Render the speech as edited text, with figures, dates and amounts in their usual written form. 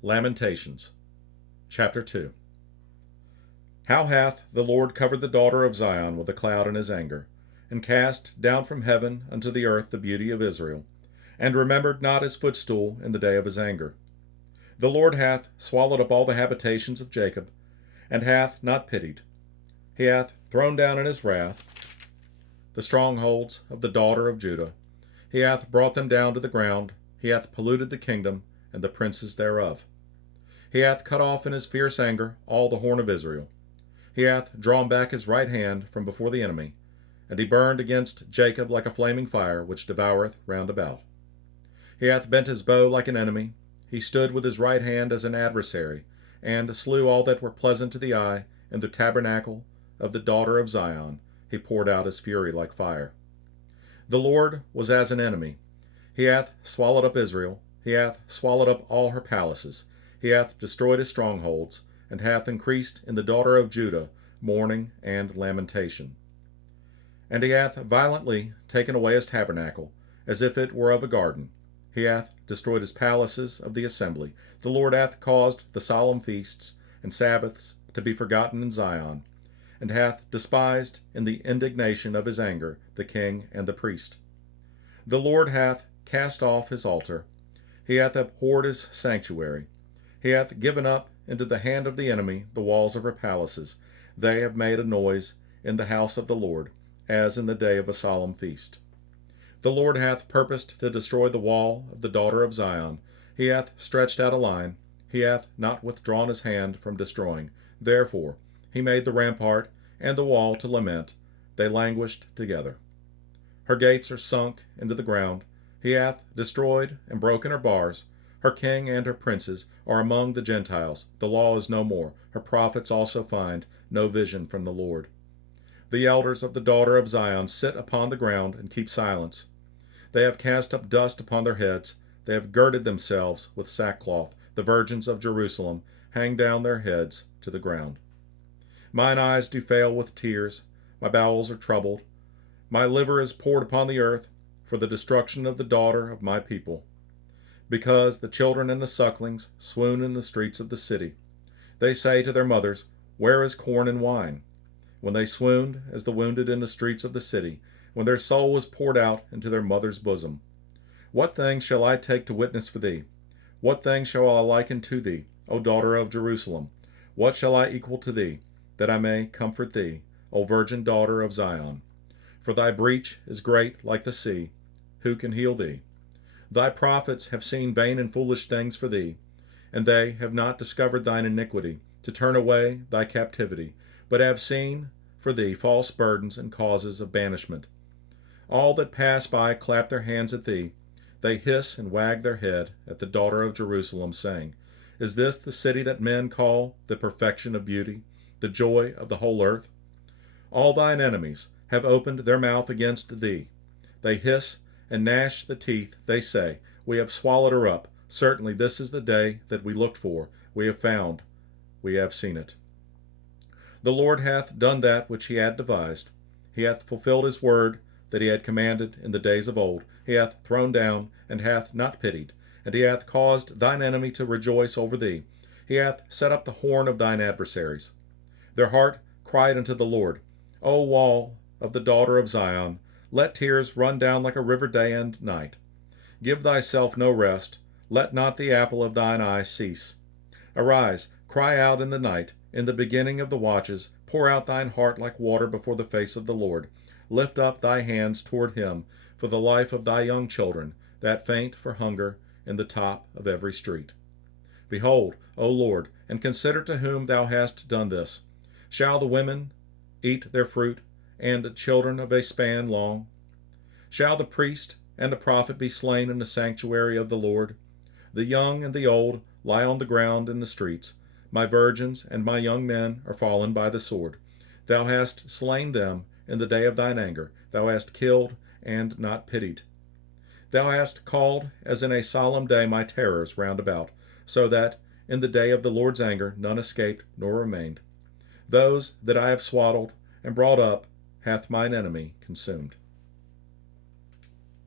Lamentations, chapter 2. How hath the Lord covered the daughter of Zion with a cloud in his anger, and cast down from heaven unto the earth the beauty of Israel, and remembered not his footstool in the day of his anger. The Lord hath swallowed up all the habitations of Jacob, and hath not pitied. He hath thrown down in his wrath the strongholds of the daughter of Judah. He hath brought them down to the ground. He hath polluted the kingdom, and the princes thereof. He hath cut off in his fierce anger all the horn of Israel. He hath drawn back his right hand from before the enemy, and he burned against Jacob like a flaming fire, which devoureth round about. He hath bent his bow like an enemy. He stood with his right hand as an adversary, and slew all that were pleasant to the eye. In the tabernacle of the daughter of Zion he poured out his fury like fire. The Lord was as an enemy. He hath swallowed up Israel. He hath swallowed up all her palaces. He hath destroyed his strongholds, and hath increased in the daughter of Judah mourning and lamentation. And he hath violently taken away his tabernacle, as if it were of a garden. He hath destroyed his palaces of the assembly. The Lord hath caused the solemn feasts and Sabbaths to be forgotten in Zion, and hath despised in the indignation of his anger the king and the priest. The Lord hath cast off his altar. He hath abhorred his sanctuary. He hath given up into the hand of the enemy the walls of her palaces. They have made a noise in the house of the Lord, as in the day of a solemn feast. The Lord hath purposed to destroy the wall of the daughter of Zion. He hath stretched out a line. He hath not withdrawn his hand from destroying. Therefore he made the rampart and the wall to lament. They languished together. Her gates are sunk into the ground. He hath destroyed and broken her bars. Her king and her princes are among the Gentiles. The law is no more. Her prophets also find no vision from the Lord. The elders of the daughter of Zion sit upon the ground and keep silence. They have cast up dust upon their heads. They have girded themselves with sackcloth. The virgins of Jerusalem hang down their heads to the ground. Mine eyes do fail with tears. My bowels are troubled. My liver is poured upon the earth for the destruction of the daughter of my people, because the children and the sucklings swoon in the streets of the city. They say to their mothers, Where is corn and wine? When they swooned as the wounded in the streets of the city, when their soul was poured out into their mother's bosom. What thing shall I take to witness for thee? What thing shall I liken to thee, O daughter of Jerusalem? What shall I equal to thee, that I may comfort thee, O virgin daughter of Zion? For thy breach is great like the sea. Who can heal thee? Thy prophets have seen vain and foolish things for thee, and they have not discovered thine iniquity, to turn away thy captivity, but have seen for thee false burdens and causes of banishment. All that pass by clap their hands at thee. They hiss and wag their head at the daughter of Jerusalem, saying, Is this the city that men call the perfection of beauty, the joy of the whole earth? All thine enemies have opened their mouth against thee. They hiss and gnash the teeth. They say, We have swallowed her up. Certainly this is the day that we looked for. We have found. We have seen it. The Lord hath done that which he had devised. He hath fulfilled his word that he had commanded in the days of old. He hath thrown down and hath not pitied. And he hath caused thine enemy to rejoice over thee. He hath set up the horn of thine adversaries. Their heart cried unto the Lord, O wall of the daughter of Zion, let tears run down like a river day and night. Give thyself no rest. Let not the apple of thine eye cease. Arise, cry out in the night. In the beginning of the watches, pour out thine heart like water before the face of the Lord. Lift up thy hands toward him for the life of thy young children, that faint for hunger in the top of every street. Behold, O Lord, and consider to whom thou hast done this. Shall the women eat their fruit, and children of a span long? Shall the priest and the prophet be slain in the sanctuary of the Lord? The young and the old lie on the ground in the streets. My virgins and my young men are fallen by the sword. Thou hast slain them in the day of thine anger. Thou hast killed and not pitied. Thou hast called as in a solemn day my terrors round about, so that in the day of the Lord's anger none escaped nor remained. Those that I have swaddled and brought up hath mine enemy consumed.